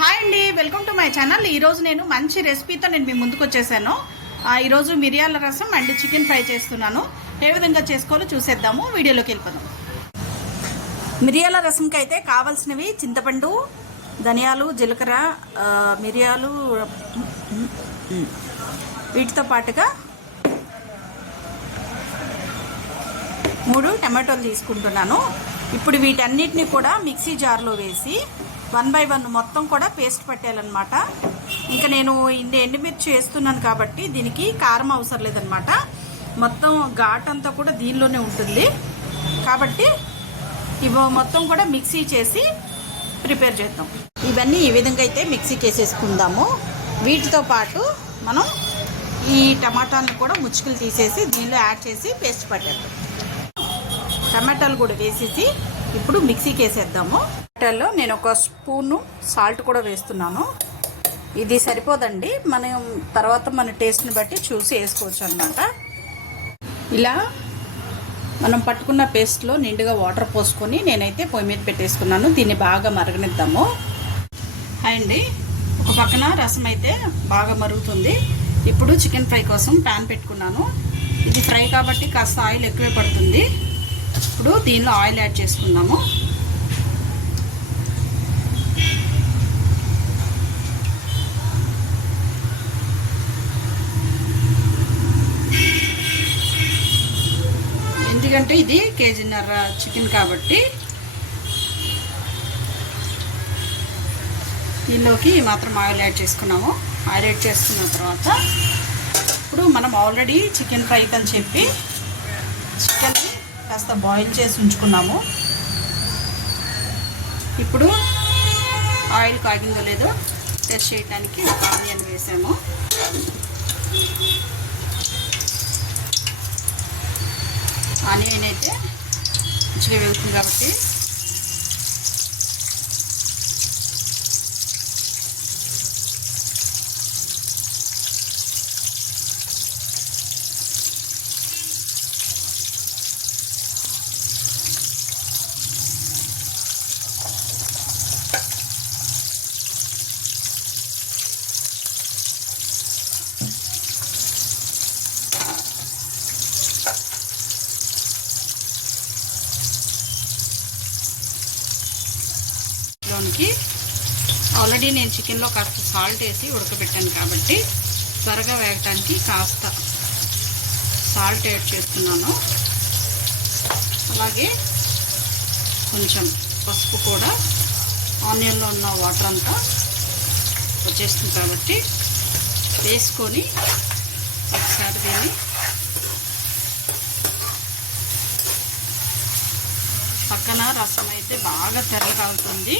Hi అండి, welcome to my channel. ఈరోజు నేను మంచి రెసిపీతో మీ ముందుకు వచ్చేసాను. ఈరోజు మిరియాల రసం అండ్ చికెన్ ఫ్రై చేస్తున్నాను. ఏ విధంగా చేసుకోవాలో చూసేద్దాము. వీడియోలోకి వెళ్ళిపోదాం. మిరియాల రసంకి అయితే కావాల్సినవి చింతపండు, ధనియాలు, జీలకర్ర, మిరియాలు, వీటితో పాటుగా 3 టమాటోలు తీసుకుంటున్నాను. ఇప్పుడు వీటన్నిటిని కూడా మిక్సీ జార్లో వేసి 1 by 1 మొత్తం కూడా పేస్ట్ పట్టాలన్నమాట. ఇంకా నేను ఇన్ని ఎండుమిర్చి వేస్తున్నాను కాబట్టి దీనికి కారం అవసరం లేదనమాట. మొత్తం ఘాట్ అంతా కూడా దీనిలోనే ఉంటుంది కాబట్టి ఇవి మొత్తం కూడా మిక్సీ చేసి ప్రిపేర్ చేద్దాం. ఇవన్నీ ఈ విధంగా అయితే మిక్సీకి వేసేసుకుందాము. వీటితో పాటు మనం ఈ టమాటాలను కూడా ముచ్చుకులు తీసేసి దీనిలో యాడ్ చేసి పేస్ట్ పట్టేద్దాం. టమాటాలు కూడా వేసేసి ఇప్పుడు మిక్సీకి వేసేద్దాము. టమాటాల్లో నేను 1 స్పూను సాల్ట్ కూడా వేస్తున్నాను. ఇది సరిపోదండి, మనం తర్వాత మన టేస్ట్ని బట్టి చూసి వేసుకోవచ్చు అన్నమాట. ఇలా మనం పట్టుకున్న పేస్ట్లో నిండుగా వాటర్ పోసుకొని నేనైతే పొయ్యి మీద పెట్టేసుకున్నాను. దీన్ని బాగా మరగనిద్దాము. అండి, ఒక పక్కన రసం అయితే బాగా మరుగుతుంది. ఇప్పుడు చికెన్ ఫ్రై కోసం ప్యాన్ పెట్టుకున్నాను. ఇది ఫ్రై కాబట్టి కాస్త ఆయిల్ ఎక్కువే పడుతుంది. ఇప్పుడు దీనిలో ఆయిల్ యాడ్ చేసుకుందాము. ఎందుకంటే ఇది 1.5 kg చికెన్ కాబట్టి దీనిలోకి మాత్రం ఆయిల్ యాడ్ చేసుకున్నాము. ఆయిల్ యాడ్ చేసుకున్న తర్వాత ఇప్పుడు మనం ఆల్రెడీ చికెన్ ఫ్రై అని చెప్పి చికెన్ కాస్త బాయిల్ చేసి ఉంచుకున్నాము. ఇప్పుడు ఆయిల్ కాగిందో లేదో టెస్ట్ చేయడానికి ఆనియన్ వేసాము. ఆనియన్ అయితే మంచిగా వేగుతుంది కాబట్టి ఆల్రెడీ నేను చికెన్లో కాస్త సాల్ట్ వేసి ఉడకబెట్టాను కాబట్టి త్వరగా వేగటానికి కాస్త సాల్ట్ యాడ్ చేస్తున్నాను. అలాగే కొంచెం పసుపు కూడా, ఆనియన్లో ఉన్న వాటర్ అంతా వచ్చేస్తుంది కాబట్టి వేసుకొని ఒకసారి దీన్ని పక్కన రసం అయితే బాగా తెరగాలుతుంది.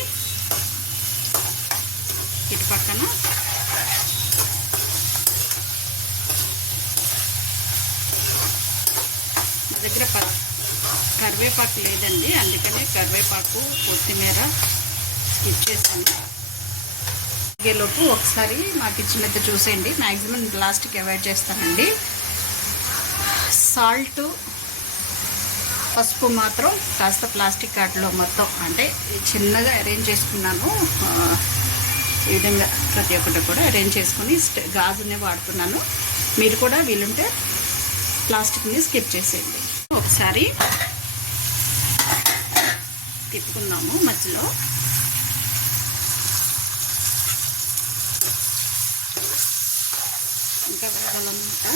ఇటు పక్కన నా దగ్గర కరివేపాకు లేదండి, అందుకని కరివేపాకు, కొత్తిమీర స్కిప్ చేశాను. లోపు ఒకసారి మా కిచెన్ అయితే చూసేయండి. మ్యాక్సిమం ప్లాస్టిక్ అవాయిడ్ చేస్తానండి. సాల్ట్, పసుపు మాత్రం కాస్త ప్లాస్టిక్ కార్ట్లో మొత్తం అంటే చిన్నగా అరేంజ్ చేసుకున్నాను. ఈ విధంగా ప్రతి ఒక్కటి కూడా అరేంజ్ చేసుకొని గాజునే వాడుతున్నాను. మీరు కూడా వీలుంటే ప్లాస్టిక్ని స్కిప్ చేసేయండి. ఒకసారి తిప్పుకుందాము మధ్యలో. ఇంకా వేయాలన్నమాట.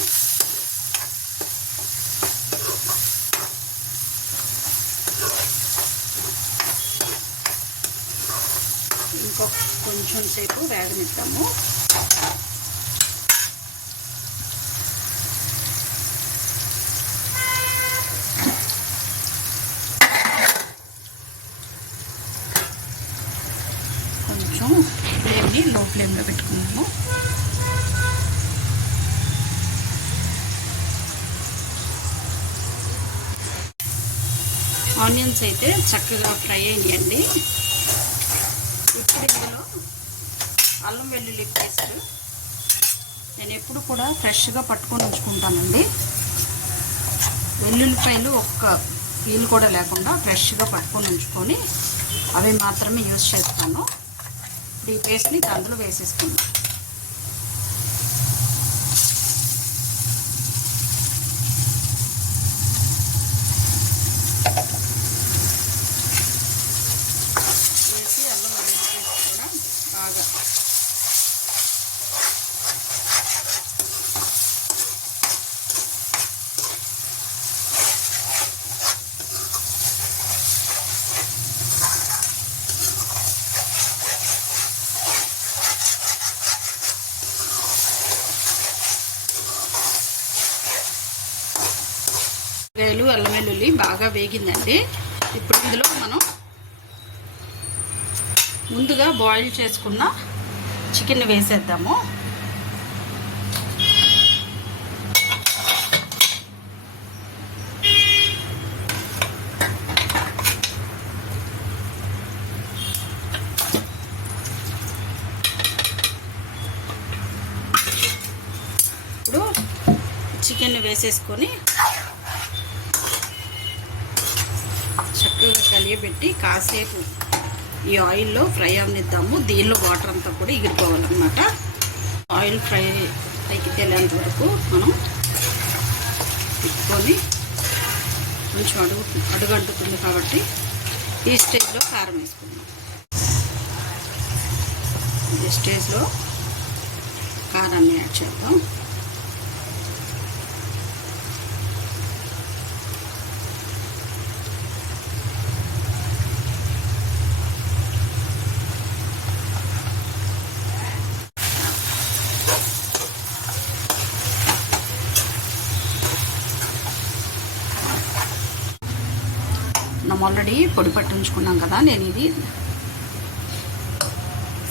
కొంచెం సేపు వేగనిద్దాము. కొంచెం ఫ్లేమ్ని లో ఫ్లేమ్లో పెట్టుకున్నాము. ఆనియన్స్ అయితే చక్కగా ఫ్రై అయ్యాయండి. ఇప్పుడు ఇందులో అల్లం వెల్లుల్లి పేస్ట్ నేను ఎప్పుడు కూడా ఫ్రెష్గా పట్టుకొని ఉంచుకుంటానండి. వెల్లుల్లిపాయలు ఒక్క పీల్ కూడా లేకుండా ఫ్రెష్గా పట్టుకొని ఉంచుకొని అవి మాత్రమే యూజ్ చేస్తాను. ఈ పేస్ట్ని అందులో వేసేసుకుందాం. వేసి అల్లం వెల్లుల్లి పేస్ట్ కూడా బాగా అల్లం వెల్లుల్లి బాగా వేగిందండి. ఇప్పుడు ఇందులో మనం ముందుగా బాయిల్ చేసుకున్న చికెన్ వేసేద్దాము. ఇప్పుడు చికెన్ వేసేసుకొని చక్కగా కలియబెట్టి కాసేపు ఈ ఆయిల్లో ఫ్రై అవనిద్దాము. దీనిలో వాటర్ అంతా కూడా ఎగిరిపోవాలన్నమాట. ఆయిల్ ఫ్రై పైకి తేలేంత వరకు మనం తిప్పుకొని కొంచెం అడుగంటుతుంది కాబట్టి ఈ స్టేజ్లో కారం వేసుకుందాం. ఈ స్టేజ్లో కారాన్ని యాడ్ చేద్దాం. మనం ఆల్రెడీ పొడి పట్టించుకున్నాం కదా, నేను ఇది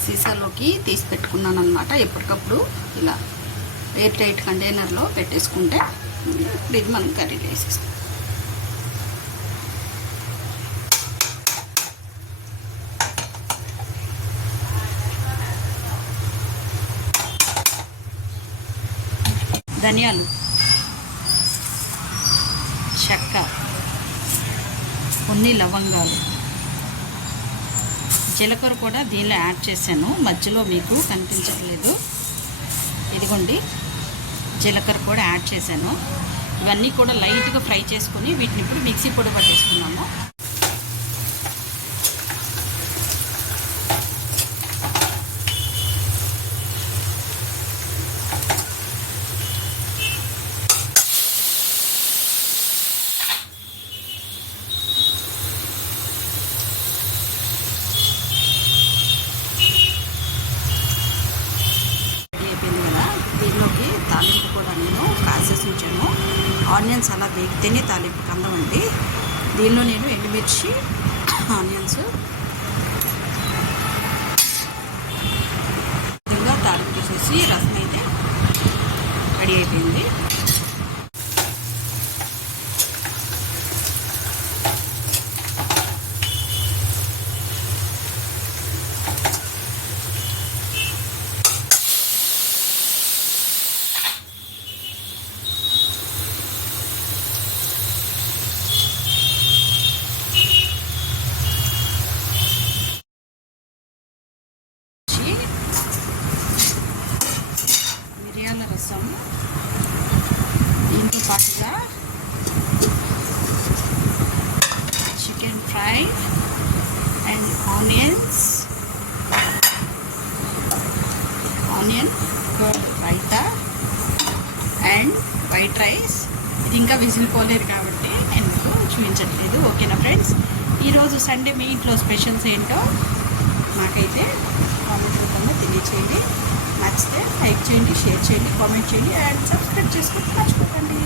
సీసాలోకి తీసి పెట్టుకున్నాను అనమాట. ఎప్పటికప్పుడు ఇలా ఎయిర్ టైట్ కంటైనర్లో పెట్టేసుకుంటే ఇప్పుడు ఇది మనం కర్రీలో వేసేస్తాం. ధనియాలు, చెక్క, కొన్ని లవంగాలు, జీలకర్ర కూడా దీనిలో యాడ్ చేశాను. మధ్యలో మీకు కనిపించట్లేదు, ఇదిగోండి జీలకర్ర కూడా యాడ్ చేశాను. ఇవన్నీ కూడా లైట్గా ఫ్రై చేసుకొని వీటిని ఇప్పుడు మిక్సీ పొడి పట్టేసుకున్నాము. దీనిలోకి తాలింపు కూడా నేను కాసేసి ఉంచాను. ఆనియన్స్ అలా వేగితేనే తాలింపు కందం అండి. దీనిలో నేను ఎండుమిర్చి, ఆనియన్స్ ఇంకా తాలింపు చేసేసి రసం అయితే రెడీ అయిపోయింది. మిరియాల రసం, దీంతో పాటుగా chicken fry and onion raita and white rice. ఇది ఇంకా విజిల్ పోలేదు కాబట్టి నేను చూపించట్లేదు. ఓకేనా ఫ్రెండ్స్, ఈరోజు సండే మీ ఇంట్లో స్పెషల్స్ ఏంటో నాకైతే కామెంట్ రూపంలో తెలియచేయండి. నచ్చితే లైక్ చేయండి, షేర్ చేయండి, కామెంట్ చేయండి అండ్ సబ్స్క్రైబ్ చేసుకోండి మర్చిపోకండి.